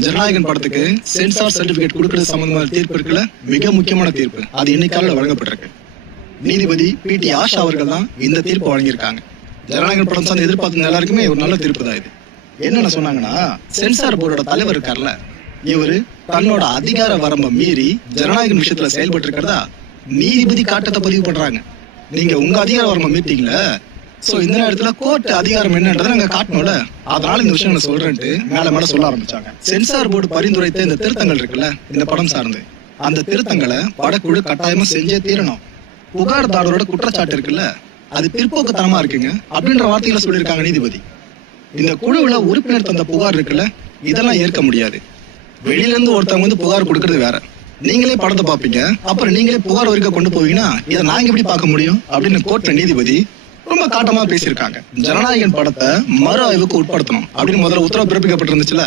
ஜனநாயகன் படத்துக்கு sensor certificate கொடுக்கறது சம்பந்தமான தீர்ப்பு இருக்குல்ல, மிக முக்கியமான தீர்ப்பு. அது இன்னைக்கால வழங்கப்பட்டிருக்கு. நீதிபதி PT ஆஷா அவர்கள் தான் இந்த தீர்ப்பு வழங்கியிருக்காங்க. ஜனநாயகன் படம் சார்ந்து எதிர்பார்த்த எல்லாருக்குமே ஒரு நல்ல தீர்ப்பு தான் இது. என்னென்ன சொன்னாங்கன்னா, சென்சார் போர்டோட தலைவர் இருக்கார்ல, இவரு தன்னோட அதிகார வரம்பை மீறி ஜனநாயகன் விஷயத்துல செயல்பட்டு இருக்கிறதா நீதிபதி காட்டத்தை பதிவு பண்றாங்க. நீங்க உங்க அதிகார வரம்பை மீட்டீங்கள, சோ இந்த நேரத்துல கோர்ட் அதிகாரம் என்னன்றதை நாங்க காட்டணும்ல, அதனால இந்த விஷயம் நான் சொல்றேன்ட்டு மேல சொல்ல ஆரம்பிச்சாங்க. சென்சார் போர்டு பரிந்துரைத்த இந்த திருத்தங்கள் இருக்குல்ல, இந்த படம் சார்ந்து அந்த திருத்தங்களை படக்குழு கட்டாயமா செஞ்சே தீரணும். புகார்தாரரோட குற்றச்சாட்டு இருக்குல்ல, அது பிற்போக்குத்தனமா இருக்குங்க அப்படின்ற வார்த்தைகளை சொல்லியிருக்காங்க நீதிபதி. இந்த குழுவுல உறுப்பினர் தந்த புகார் இருக்குல்ல, இதெல்லாம் ஏற்க முடியாது. வெளியில இருந்து ஒருத்தவங்க வந்து புகார் கொடுக்கறது வேற. நீங்களே படத்தை பாப்பீங்க, அப்புறம் நீங்களே புகார் வரைக்கும் கொண்டு போவீங்கன்னா இதை நாங்க எப்படி பார்க்க முடியும் அப்படின்னு கோர்ட்ல நீதிபதி ரொம்ப காட்டமா பேசியிருக்காங்க. ஜனநாயகன் படத்தை மறு ஆய்வுக்கு உட்படுத்தணும் அப்படின்னு முதல்ல உத்தரவு பிறப்பிக்கப்பட்டிருந்துச்சுல,